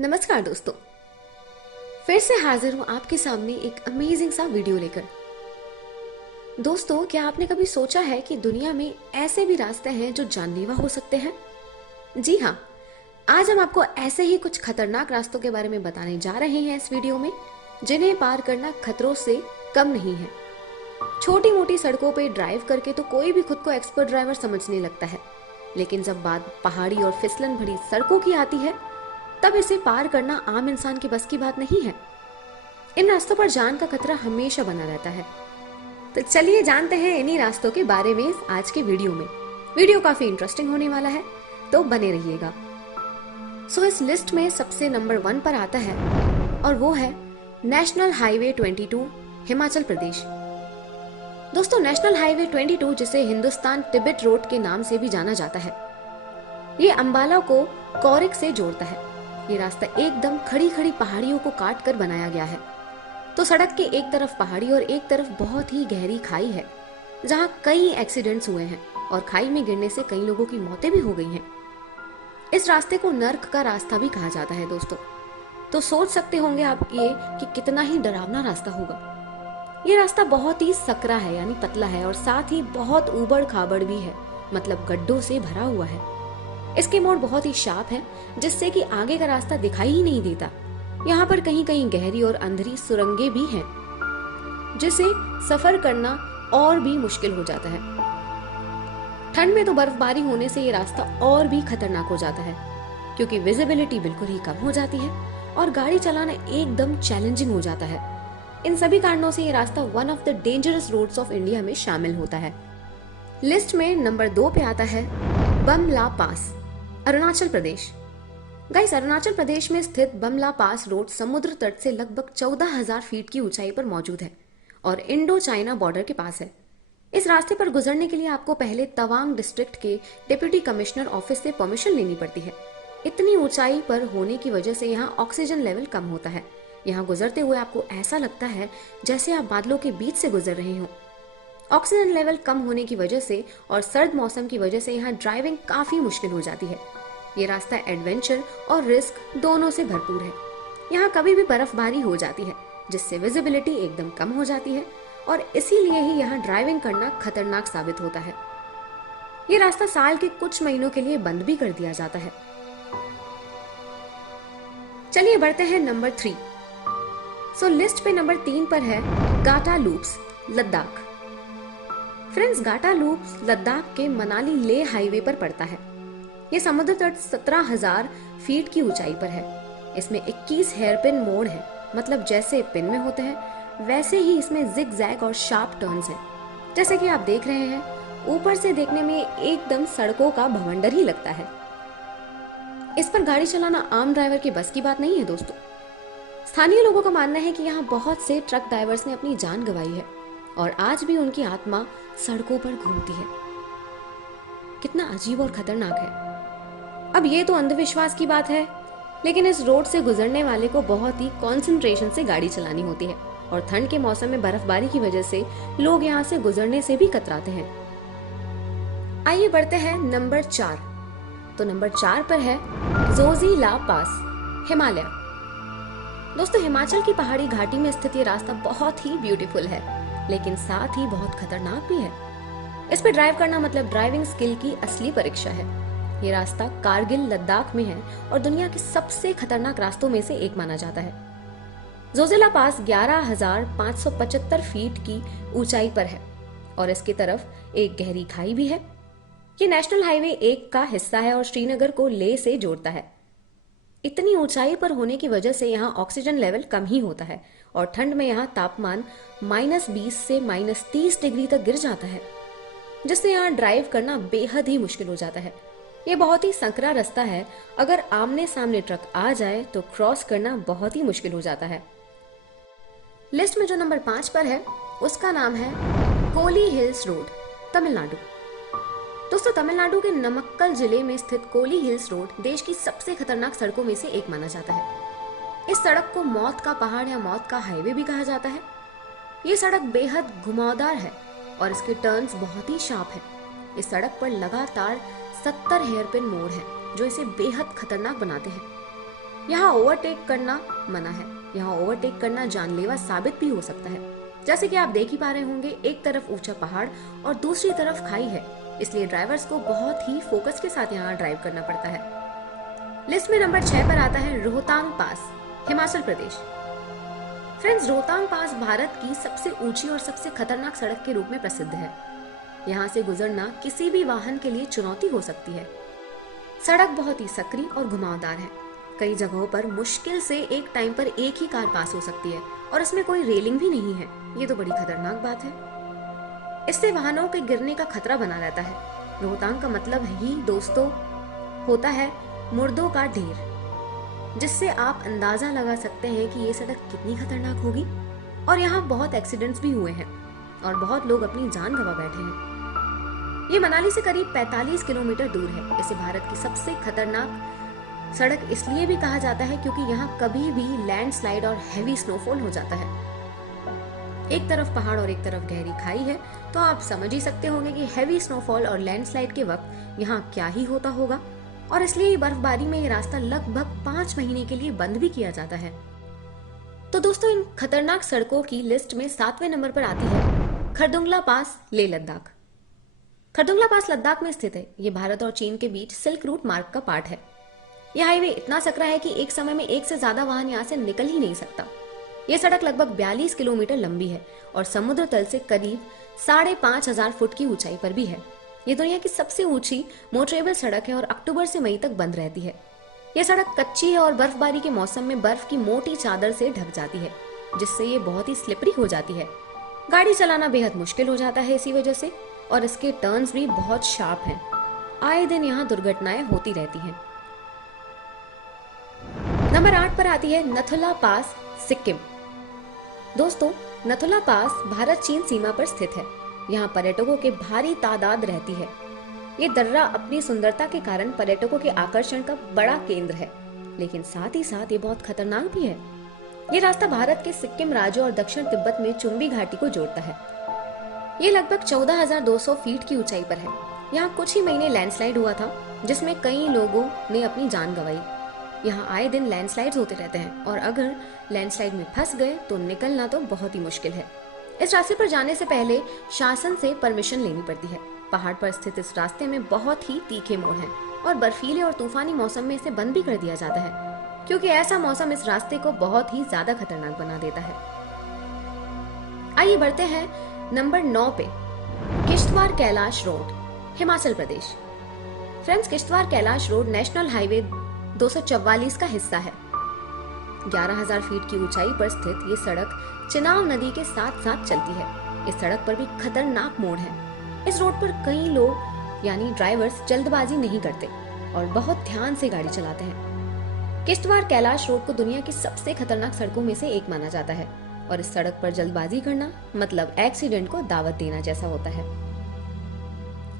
नमस्कार दोस्तों, फिर से हाजिर हूं आपके सामने एक अमेजिंग सा वीडियो लेकर। दोस्तों, क्या आपने कभी सोचा है कि दुनिया में ऐसे भी रास्ते हैं जो जानलेवा हो सकते हैं? जी हाँ, आज हम आपको ऐसे ही कुछ खतरनाक रास्तों के बारे में बताने जा रहे हैं इस वीडियो में, जिन्हें पार करना खतरों से कम नहीं है। छोटी मोटी सड़कों पे ड्राइव करके तो कोई भी खुद को एक्सपर्ट ड्राइवर समझने लगता है, लेकिन जब बात पहाड़ी और फिसलन भरी सड़कों की आती है, तब इसे पार करना आम इंसान की बस की बात नहीं है। इन रास्तों पर जान का खतरा हमेशा बना रहता है। तो चलिए जानते हैं इन्हीं रास्तों के बारे में आज के वीडियो में। वीडियो काफी इंटरेस्टिंग होने वाला है, तो बने रहिएगा। इस लिस्ट में सबसे नंबर 1 पर आता है और वो है नेशनल हाईवे 22, हिमाचल प्रदेश। दोस्तों, नेशनल हाईवे 22, जिसे हिंदुस्तान तिब्बत रोड के नाम से भी जाना जाता है, ये अंबाला को कोरिक से जोड़ता है। ये रास्ता एकदम खड़ी खड़ी पहाड़ियों को काट कर बनाया गया है। तो सड़क के एक तरफ पहाड़ी और एक तरफ बहुत ही गहरी खाई है, जहां कई एक्सीडेंट्स हुए हैं और खाई में गिरने से कई लोगों की मौतें भी हो गई हैं। इस रास्ते को नर्क का रास्ता भी कहा जाता है दोस्तों। तो सोच सकते होंगे आप ये कि कितना ही डरावना रास्ता होगा। ये रास्ता बहुत ही सकरा है, यानी पतला है, और साथ ही बहुत ऊबड़ खाबड़ भी है, मतलब गड्ढों से भरा हुआ है। इसके मोड़ बहुत ही शार्प है, जिससे कि आगे का रास्ता दिखाई ही नहीं देता। यहाँ पर कहीं कहीं गहरी और अंधेरी सुरंगें भी हैं, जिसे सफर करना और भी मुश्किल हो जाता है। ठंड में तो बर्फबारी होने से ये रास्ता और भी खतरनाक हो जाता है, क्योंकि विजिबिलिटी बिल्कुल ही कम हो जाती है और गाड़ी चलाना एकदम चैलेंजिंग हो जाता है। इन सभी कारणों से ये रास्ता one of the dangerous roads of India में शामिल होता है। लिस्ट में नंबर 2 पे आता है बमला पास, अरुणाचल प्रदेश। गाइस, अरुणाचल प्रदेश में स्थित बमला पास रोड समुद्र तट से लगभग 14,000 फीट की ऊंचाई पर मौजूद है और इंडो चाइना बॉर्डर के पास है। इस रास्ते पर गुजरने के लिए आपको पहले तवांग डिस्ट्रिक्ट के डिप्टी कमिश्नर ऑफिस से परमिशन लेनी पड़ती है। इतनी ऊंचाई पर होने की वजह से यहाँ ऑक्सीजन लेवल कम होता है। यहाँ गुजरते हुए आपको ऐसा लगता है जैसे आप बादलों के बीच से गुजर रहे हो। ऑक्सीजन लेवल कम होने की वजह से और सर्द मौसम की वजह से यहाँ ड्राइविंग काफी मुश्किल हो जाती है। ये रास्ता एडवेंचर और रिस्क दोनों से भरपूर है। यहाँ कभी भी बर्फबारी हो जाती है, जिससे विजिबिलिटी एकदम कम हो जाती है और इसीलिए ही यहाँ ड्राइविंग करना खतरनाक साबित होता है। ये रास्ता साल के कुछ महीनों के लिए बंद भी कर दिया जाता है। चलिए बढ़ते हैं नंबर 3। लिस्ट पे नंबर 3 पर है गाटा लूप्स, लद्दाख। फ्रेंड्स, गाटा लूप्स लद्दाख के मनाली ले हाईवे पर पड़ता है। यह समुद्र तट 17,000 फीट की ऊंचाई पर है। इसमें 21 हेयरपिन मोड़ है, मतलब जैसे पिन में होते हैं वैसे ही इसमें जिग जैग और शार्प टर्न्स हैं। जैसे कि आप देख रहे हैं, ऊपर से देखने में एकदम सड़कों का भवंडर ही लगता है। इस पर गाड़ी चलाना आम ड्राइवर की बस की बात नहीं है दोस्तों। स्थानीय लोगों का मानना है कि यहाँ बहुत से ट्रक ड्राइवर्स ने अपनी जान गंवाई है और आज भी उनकी आत्मा सड़कों पर घूमती है। कितना अजीब और खतरनाक है। अब ये तो अंधविश्वास की बात है, लेकिन इस रोड से गुजरने वाले को बहुत ही कंसंट्रेशन से गाड़ी चलानी होती है और ठंड के मौसम में बर्फबारी की वजह से लोग यहाँ से गुजरने से भी कतराते हैं। आइए बढ़ते हैं नंबर 4। नंबर 4 पर है जोजिला पास, हिमालय। दोस्तों, हिमाचल की पहाड़ी घाटी में स्थित ये रास्ता बहुत ही ब्यूटीफुल है, लेकिन साथ ही बहुत खतरनाक भी है। इस पे ड्राइव करना मतलब ड्राइविंग स्किल की असली परीक्षा है। ये रास्ता कारगिल, लद्दाख में है और दुनिया के सबसे खतरनाक रास्तों में से एक माना जाता है। जोजिला पास 11,575 फीट की ऊंचाई पर है और इसकी तरफ एक गहरी खाई भी है। ये नेशनल हाईवे 1 का हिस्सा है और श्रीनगर को लेह से जोड़ता है। इतनी ऊंचाई पर होने की वजह से यहाँ ऑक्सीजन लेवल कम ही होता है और ठंड में यहाँ तापमान -20 से -30 डिग्री तक गिर जाता है, जिससे यहाँ ड्राइव करना बेहद ही मुश्किल हो जाता है। ये बहुत ही संकरा रास्ता है। अगर आमने सामने ट्रक आ जाए तो क्रॉस करना बहुत ही मुश्किल हो जाता है। लिस्ट में जो नंबर 5 पर है उसका नाम है कोली हिल्स रोड, तमिलनाडु। दोस्तों, तमिलनाडु के नमक्कल जिले में स्थित कोली हिल्स रोड देश की सबसे खतरनाक सड़कों में से एक माना जाता है। इस सड़क को मौत का पहाड़ या मौत का हाईवे भी कहा जाता है। ये सड़क बेहद घुमावदार है और इसके टर्न्स बहुत ही शार्प है। इस सड़क पर लगातार 70 हेयरपिन मोड़ हैं, जो इसे बेहद खतरनाक बनाते हैं। यहाँ ओवरटेक करना मना है। यहाँ ओवरटेक करना जानलेवा साबित भी हो सकता है। जैसे कि आप देख ही पा रहे होंगे, एक तरफ ऊंचा पहाड़ और दूसरी तरफ खाई है, इसलिए ड्राइवर्स को बहुत ही फोकस के साथ यहाँ ड्राइव करना पड़ता है। लिस्ट में नंबर 6 पर आता है रोहतांग पास, हिमाचल प्रदेश। फ्रेंड्स, रोहतांग पास भारत की सबसे ऊंची और सबसे खतरनाक सड़क के रूप में प्रसिद्ध है। यहाँ से गुजरना किसी भी वाहन के लिए चुनौती हो सकती है। सड़क बहुत ही सकरी और घुमावदार है। कई जगहों पर मुश्किल से एक टाइम पर एक ही कार पास हो सकती है और इसमें कोई रेलिंग भी नहीं है। ये तो बड़ी खतरनाक बात है। इससे वाहनों के गिरने का खतरा बना रहता है। रोहतांग का मतलब ही दोस्तों होता है मुर्दों का ढेर, जिससे आप अंदाजा लगा सकते हैं कि ये सड़क कितनी खतरनाक होगी। और यहाँ बहुत एक्सीडेंट्स भी हुए हैं और बहुत लोग अपनी जान गंवा बैठे हैं। ये मनाली से करीब 45 किलोमीटर दूर है। इसे भारत की सबसे खतरनाक सड़क इसलिए भी कहा जाता है क्योंकि यहाँ कभी भी लैंडस्लाइड और हैवी स्नोफॉल हो जाता है। एक तरफ पहाड़ और एक तरफ गहरी खाई है, तो आप समझ ही सकते होंगे कि हैवी स्नोफॉल और लैंडस्लाइड के वक्त यहाँ क्या ही होता होगा। और इसलिए बर्फबारी में ये रास्ता लगभग 5 महीने के लिए बंद भी किया जाता है। तो दोस्तों, इन खतरनाक सड़कों की लिस्ट में 7वें नंबर पर आती है खरदुंगला पास, लेह लद्दाख। खरदुंगला पास लद्दाख में स्थित है। ये भारत और चीन के बीच सिल्क रूट मार्ग का पार्ट है। यह हाईवे इतना सकरा है कि एक समय में एक से ज्यादा वाहन यहाँ से निकल ही नहीं सकता। यह सड़क लगभग 42 किलोमीटर लंबी है और समुद्र तल से करीब 5,500 फुट की ऊंचाई पर भी है। ये दुनिया की सबसे ऊंची मोटरेबल सड़क है और अक्टूबर से मई तक बंद रहती है। यह सड़क कच्ची है और बर्फबारी के मौसम में बर्फ की मोटी चादर से ढक जाती है, जिससे ये बहुत ही स्लिपरी हो जाती है। गाड़ी चलाना बेहद मुश्किल हो जाता है इसी वजह से, और इसके टर्न्स भी बहुत शार्प हैं। आए दिन यहाँ दुर्घटनाएं होती रहती हैं। नंबर 8 पर आती है नथुला पास, सिक्किम। दोस्तों, नथुला पास भारत चीन सीमा पर स्थित है। यहाँ पर्यटकों के भारी तादाद रहती है। ये दर्रा अपनी सुंदरता के कारण पर्यटकों के आकर्षण का बड़ा केंद्र है, लेकिन साथ ही साथ ये बहुत खतरनाक भी है। ये रास्ता भारत के सिक्किम राज्य और दक्षिण तिब्बत में चुम्बी घाटी को जोड़ता है। ये लगभग 14,200 फीट की ऊंचाई पर है। यहाँ कुछ ही महीने लैंडस्लाइड हुआ था, जिसमें कई लोगों ने अपनी जान गंवाई। यहाँ आए दिन लैंडस्लाइड्स होते रहते हैं और अगर लैंडस्लाइड में फंस गए तो निकलना तो बहुत ही मुश्किल है। इस रास्ते पर जाने से पहले शासन से परमिशन लेनी पड़ती है। पहाड़ पर स्थित इस रास्ते में बहुत ही तीखे मोड़ हैं और बर्फीले और तूफानी मौसम में इसे बंद भी कर दिया जाता है, क्योंकि ऐसा मौसम इस रास्ते को बहुत ही ज्यादा खतरनाक बना देता है। आइए बढ़ते हैं नंबर 9 पे, Kishtwar Kailash road, Himachal Pradesh. Friends, Kishtwar Kailash road national highway 244 का हिस्सा है। 11,000 फीट की ऊंचाई पर स्थित ये सड़क चिनाब नदी के साथ साथ चलती है। इस सड़क पर भी खतरनाक मोड़ है। इस रोड पर कई लोग यानी ड्राइवर्स जल्दबाजी नहीं करते और बहुत ध्यान से गाड़ी चलाते हैं। किश्तवाड़ कैलाश रोड को दुनिया की सबसे खतरनाक सड़कों में से एक माना जाता है और इस सड़क पर जल्दबाजी करना मतलब एक्सीडेंट को दावत देना जैसा होता है।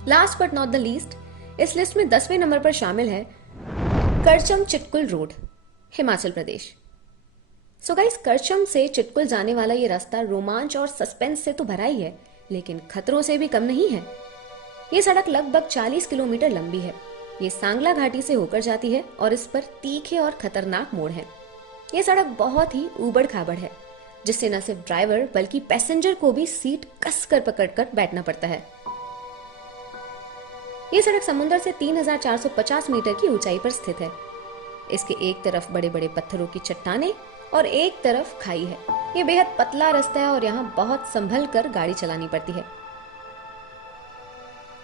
Last but not the least, इस लिस्ट में 10वें नंबर पर शामिल है करचम चिटकुल रोड, हिमाचल प्रदेश। सो गाइस, करचम से चिटकुल जाने वाला ये रास्ता रोमांच और सस्पेंस से तो भरा ही है, लेकिन खतरों से भी कम नहीं है। ये सड़क लगभग 40 किलोमीटर लंबी है। ये सांगला घाटी से होकर जाती है और इस पर तीखे और खतरनाक मोड़ हैं। ये सड़क बहुत ही ऊबड़ खाबड़ है, जिससे न सिर्फ ड्राइवर बल्कि पैसेंजर को भी सीट कसकर पकड़कर बैठना पड़ता है। ये सड़क समुद्र से 3,450 मीटर की ऊंचाई पर स्थित है। इसके एक तरफ बड़े बड़े पत्थरों की चट्टानें और एक तरफ खाई है। ये बेहद पतला रास्ता है और यहाँ बहुत संभल कर गाड़ी चलानी पड़ती है।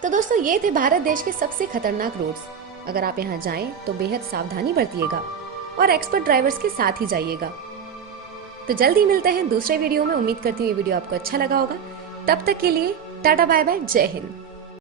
तो दोस्तों, ये थे भारत देश के सबसे खतरनाक रोड्स। अगर आप यहाँ जाएं तो बेहद सावधानी बरतिएगा और एक्सपर्ट ड्राइवर्स के साथ ही जाइएगा। तो जल्दी मिलते हैं दूसरे वीडियो में। उम्मीद करती हूँ ये वीडियो आपको अच्छा लगा होगा। तब तक के लिए टाटा बाय बाय, जय हिंद।